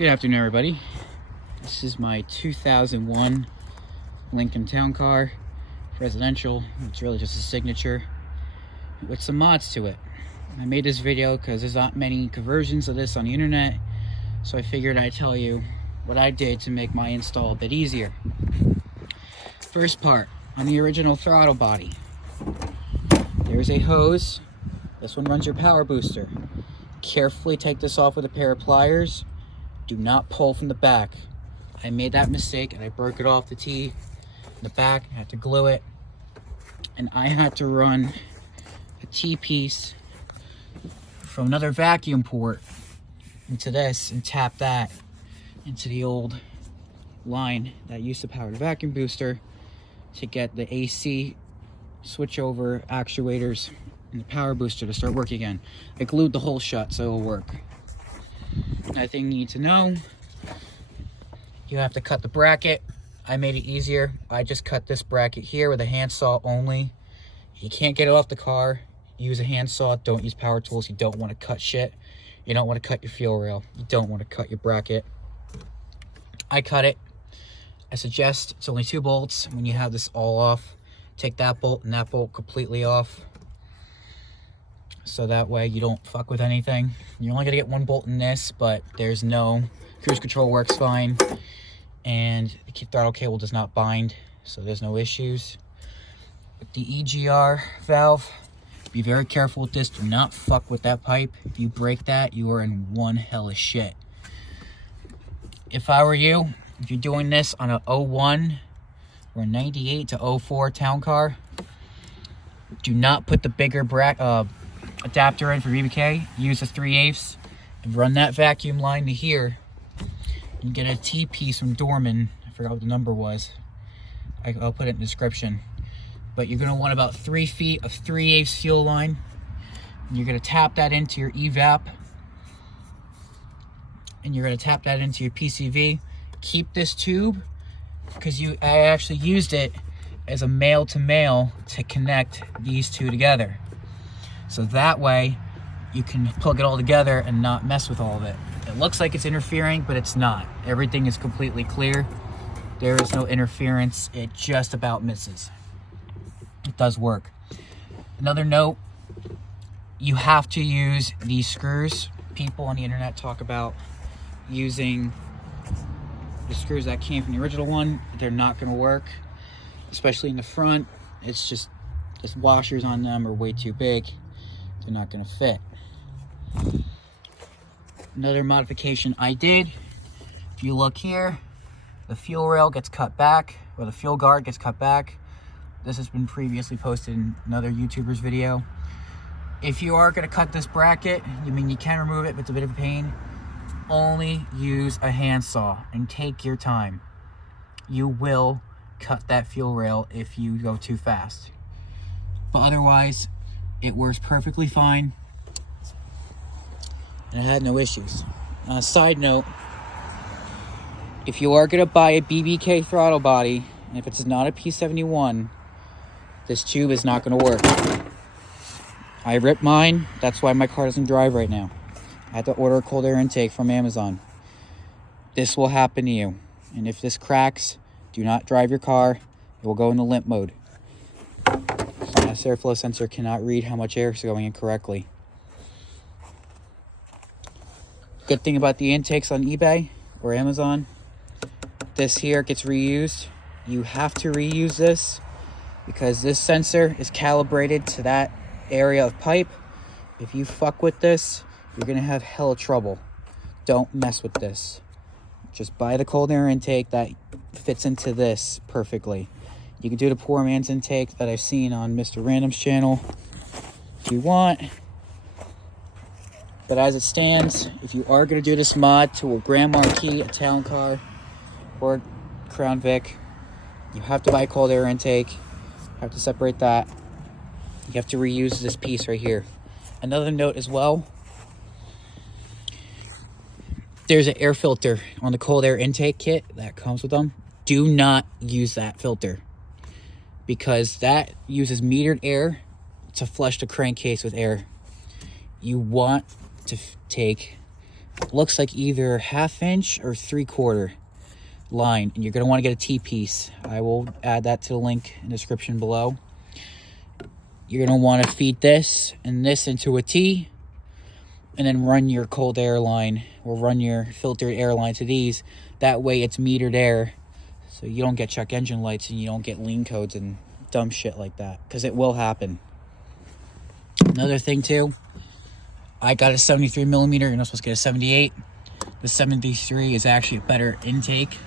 Good afternoon, everybody. This is my 2001 Lincoln Town Car, residential. It's really just a signature with some mods to it. I made this video because there's not many conversions of this on the internet, so I figured I'd tell you what I did to make my install a bit easier. First part, on the original throttle body, there's a hose. This one runs your power booster. Carefully take this off with a pair of pliers. Do not pull from the back. I made that mistake and I broke it off the T in the back. I had to glue it, and I had to run a T piece from another vacuum port into this and tap that into the old line that used to power the vacuum booster to get the AC switchover actuators and the power booster to start working again. I glued the hole shut so it'll work. Another thing you need to know, you have to cut the bracket. I made it easier. I just cut this bracket here with a handsaw only. You can't get it off the car. Use a handsaw. Don't use power tools. You don't want to cut shit. You don't want to cut your fuel rail. You don't want to cut your bracket. I cut it. I suggest it's only 2 bolts. When you have this all off, take that bolt and that bolt completely off, so that way you don't fuck with anything. You're only gonna get 1 bolt in this, but there's no cruise control, works fine, and the throttle cable does not bind, so there's no issues. With the EGR valve, be very careful with this. Do not fuck with that pipe. If you break that, you are in one hell of shit. If I were you, if you're doing this on a 01 or 98 to 04 town car, do not put the bigger adapter in for BBK. Use a 3/8 and run that vacuum line to here. You get a T piece from Dorman. I forgot what the number was. I'll put it in the description. But you're gonna want about 3 feet of 3/8 fuel line. And you're gonna tap that into your evap. And you're gonna tap that into your PCV. Keep this tube, because I actually used it as a male to male to connect these two together. So that way you can plug it all together and not mess with all of it. It looks like it's interfering, but it's not. Everything is completely clear. There is no interference. It just about misses. It does work. Another note, you have to use these screws. People on the internet talk about using the screws that came from the original one. They're not gonna work, especially in the front. It's just, the washers on them are way too big. They're not gonna fit. Another modification I did, if you look here, the fuel rail gets cut back, or the fuel guard gets cut back. This has been previously posted in another YouTuber's video. If you are gonna cut this bracket, you can remove it, but it's a bit of a pain. Only use a handsaw and take your time. You will cut that fuel rail if you go too fast. But otherwise, it works perfectly fine, and I had no issues. On a side note, if you are gonna buy a BBK throttle body, and if it's not a P71, this tube is not gonna work. I ripped mine, that's why my car doesn't drive right now. I had to order a cold air intake from Amazon. This will happen to you, and if this cracks, do not drive your car. It will go into limp mode. This airflow sensor cannot read how much air is going in correctly. Good thing about the intakes on eBay or Amazon, this here gets reused. You have to reuse this because this sensor is calibrated to that area of pipe. If you fuck with this, you're gonna have hella trouble. Don't mess with this. Just buy the cold air intake that fits into this perfectly. You can do the poor man's intake that I've seen on Mr. Random's channel if you want. But as it stands, if you are going to do this mod to a Grand Marquis, a town car, or Crown Vic, you have to buy cold air intake. You have to separate that. You have to reuse this piece right here. Another note as well, there's an air filter on the cold air intake kit that comes with them. Do not use that filter, because that uses metered air to flush the crankcase with air. You want to take looks like either 1/2 inch or 3/4 line, and you're going to want to get a T-piece. I will add that to the link in the description below. You're going to want to feed this and this into a T, and then run your cold air line or run your filtered air line to these. That way it's metered air, so you don't get check engine lights and you don't get lean codes and dumb shit like that, because it will happen. Another thing too, I got a 73 millimeter. You're not supposed to get a 78. The 73 is actually a better intake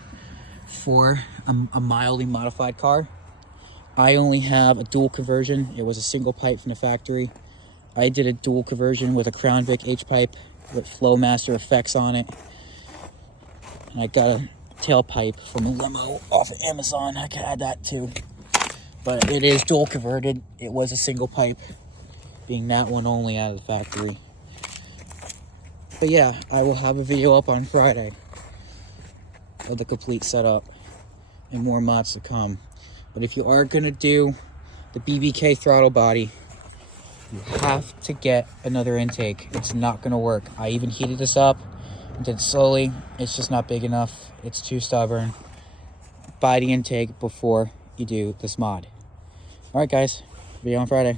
for a mildly modified car. I only have a dual conversion. It was a single pipe from the factory. I did a dual conversion with a Crown Vic H-pipe with Flowmaster effects on it. And I got a tailpipe from a limo off of Amazon. I can add that too. But it is dual converted. It was a single pipe, being that one only out of the factory. But yeah, I will have a video up on Friday of the complete setup and more mods to come. But if you are going to do the BBK throttle body, you have to get another intake. It's not going to work. I even heated this up and did it slowly. It's just not big enough. It's too stubborn. Buy the intake before you do this mod. Alright guys, video on Friday.